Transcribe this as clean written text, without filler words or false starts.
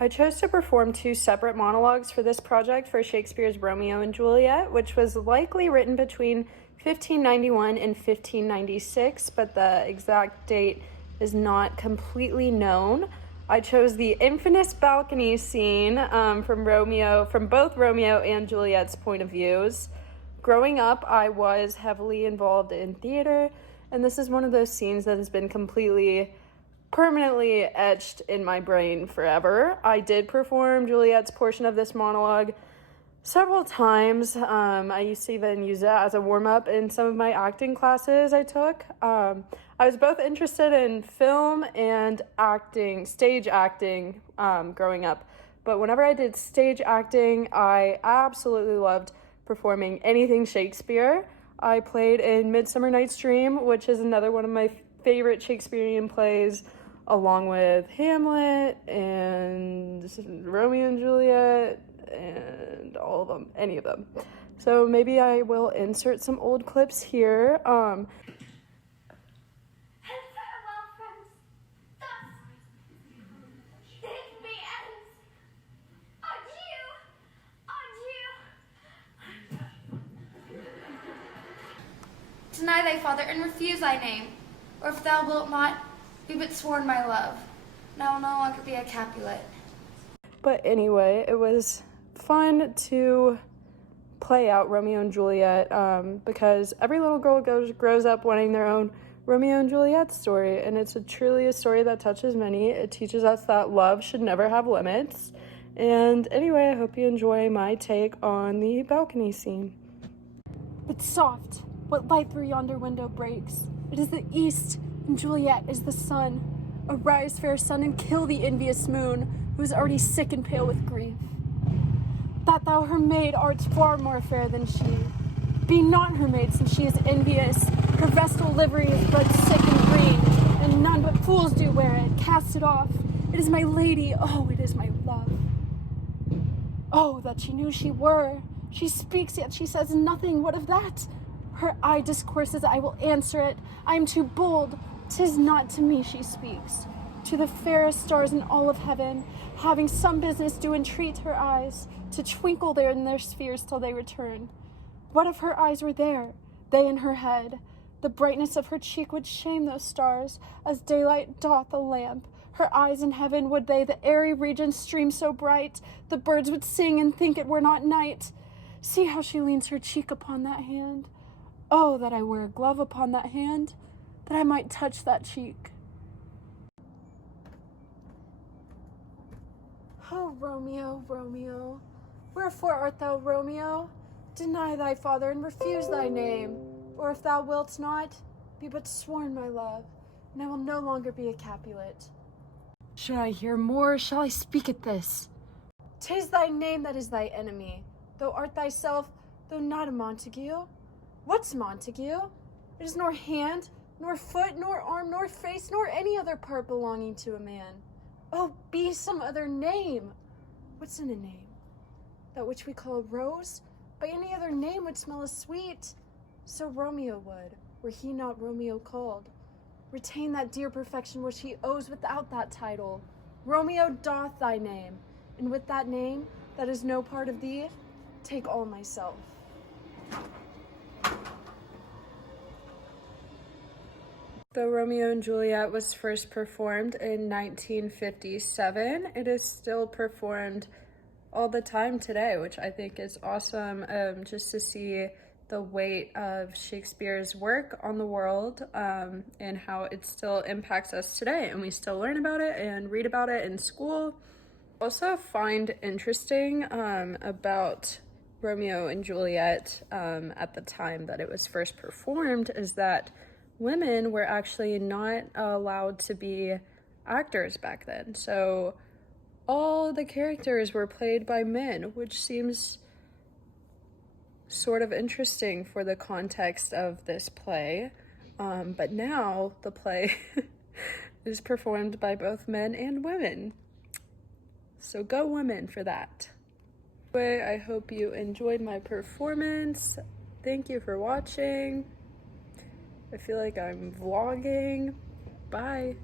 I chose to perform two separate monologues for this project for Shakespeare's Romeo and Juliet, which was likely written between 1591 and 1596, but the exact date is not completely known. I chose the infamous balcony scene from both Romeo and Juliet's point of views. Growing up, I was heavily involved in theater, and this is one of those scenes that has been completely permanently etched in my brain forever. I did perform Juliet's portion of this monologue several times. I used to even use it as a warm-up in some of my acting classes I took. I was both interested in film and stage acting, growing up. But whenever I did stage acting, I absolutely loved performing anything Shakespeare. I played in Midsummer Night's Dream, which is another one of my favorite Shakespearean plays, along with Hamlet and Romeo and Juliet and all of them, any of them. So maybe I will insert some old clips here. And farewell, friends. Thus it may end. Adieu, adieu. Deny thy father and refuse thy name, or if thou wilt not, be but sworn my love, and I will no longer be a Capulet. But anyway, it was fun to play out Romeo and Juliet, because every little girl grows up wanting their own Romeo and Juliet story, and it's truly a story that touches many. It teaches us that love should never have limits. And anyway, I hope you enjoy my take on the balcony scene. But soft, what light through yonder window breaks? It is the east, and Juliet is the sun. Arise, fair sun, and kill the envious moon, who is already sick and pale with grief. That thou her maid art far more fair than she. Be not her maid, since she is envious. Her vestal livery is but sick and green, and none but fools do wear it. Cast it off. It is my lady, oh, it is my love. Oh, that she knew she were. She speaks, yet she says nothing. What of that? Her eye discourses, I will answer it. I am too bold. 'Tis not to me she speaks. To the fairest stars in all of heaven, having some business, do entreat her eyes to twinkle there in their spheres till they return. What if her eyes were there, they in her head? The brightness of her cheek would shame those stars, as daylight doth a lamp. Her eyes in heaven, would they the airy regions stream so bright, the birds would sing and think it were not night. See how she leans her cheek upon that hand. Oh, that I wear a glove upon that hand, that I might touch that cheek. Oh, Romeo, Romeo, wherefore art thou Romeo? Deny thy father and refuse thy name, or if thou wilt not, be but sworn my love, and I will no longer be a Capulet. Should I hear more, or shall I speak at this? 'Tis thy name that is thy enemy, though art thyself, though not a Montague. What's Montague? It is nor hand, nor foot, nor arm, nor face, nor any other part belonging to a man. Oh, be some other name. What's in a name? That which we call a rose, by any other name would smell as sweet. So Romeo would, were he not Romeo called. Retain that dear perfection which he owes without that title. Romeo doth thy name, and with that name, that is no part of thee, take all myself. Though Romeo and Juliet was first performed in 1957, it is still performed all the time today, which I think is awesome, just to see the weight of Shakespeare's work on the world, and how it still impacts us today, and we still learn about it and read about it in school. Also find interesting about Romeo and Juliet at the time that it was first performed is that women were actually not allowed to be actors back then. So all the characters were played by men, which seems sort of interesting for the context of this play. But now the play is performed by both men and women. So go women for that. Anyway, I hope you enjoyed my performance. Thank you for watching. I feel like I'm vlogging. Bye.